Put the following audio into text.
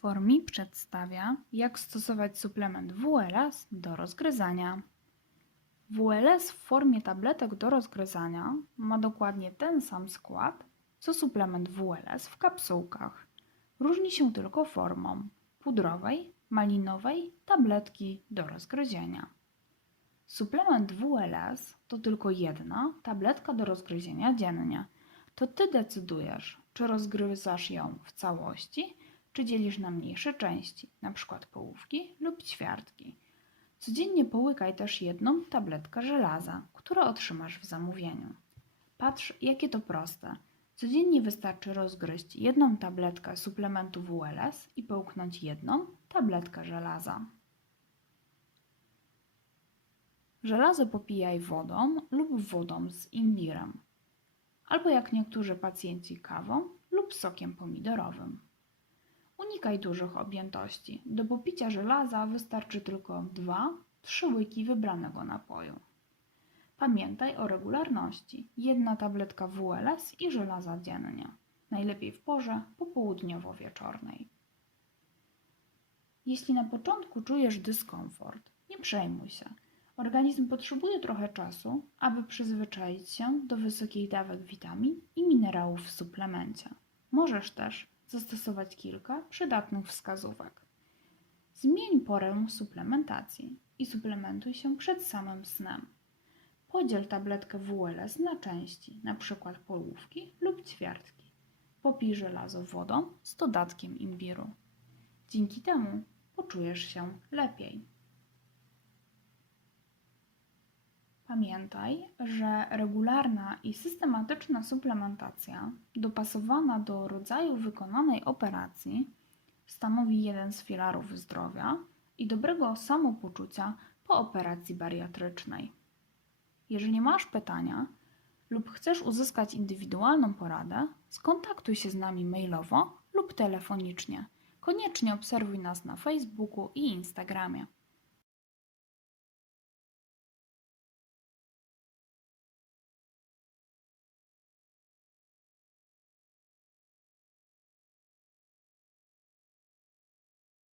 Formi przedstawia, jak stosować suplement WLS do rozgryzania. WLS w formie tabletek do rozgryzania ma dokładnie ten sam skład, co suplement WLS w kapsułkach. Różni się tylko formą pudrowej, malinowej tabletki do rozgryzienia. Suplement WLS to tylko jedna tabletka do rozgryzienia dziennie. To ty decydujesz, czy rozgryzasz ją w całości, czy dzielisz na mniejsze części, np. połówki lub ćwiartki. Codziennie połykaj też jedną tabletkę żelaza, którą otrzymasz w zamówieniu. Patrz, jakie to proste. Codziennie wystarczy rozgryźć jedną tabletkę suplementu WLS i połknąć jedną tabletkę żelaza. Żelazo popijaj wodą lub wodą z imbirem, albo jak niektórzy pacjenci kawą lub sokiem pomidorowym. Unikaj dużych objętości. Do popicia żelaza wystarczy tylko 2-3 łyki wybranego napoju. Pamiętaj o regularności. Jedna tabletka WLS i żelaza dziennie. Najlepiej w porze popołudniowo-wieczornej. Jeśli na początku czujesz dyskomfort, nie przejmuj się. Organizm potrzebuje trochę czasu, aby przyzwyczaić się do wysokich dawek witamin i minerałów w suplemencie. Możesz też zastosować kilka przydatnych wskazówek. Zmień porę suplementacji i suplementuj się przed samym snem. Podziel tabletkę WLS na części, np. połówki lub ćwiartki. Popij żelazo wodą z dodatkiem imbiru. Dzięki temu poczujesz się lepiej. Pamiętaj, że regularna i systematyczna suplementacja dopasowana do rodzaju wykonanej operacji stanowi jeden z filarów zdrowia i dobrego samopoczucia po operacji bariatrycznej. Jeżeli masz pytania lub chcesz uzyskać indywidualną poradę, skontaktuj się z nami mailowo lub telefonicznie. Koniecznie obserwuj nas na Facebooku i Instagramie.